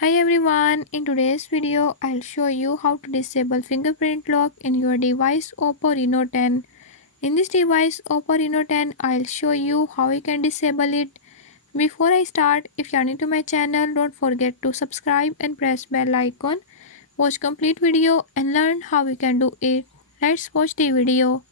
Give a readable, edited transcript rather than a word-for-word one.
Hi everyone, in today's video I'll show you how to disable fingerprint lock in your device Oppo Reno 10. In this device Oppo Reno 10 I'll show you how you can disable it. Before I start, if you are new to my channel, don't forget to subscribe and press bell icon. Watch complete video and learn how you can do it. Let's watch the video.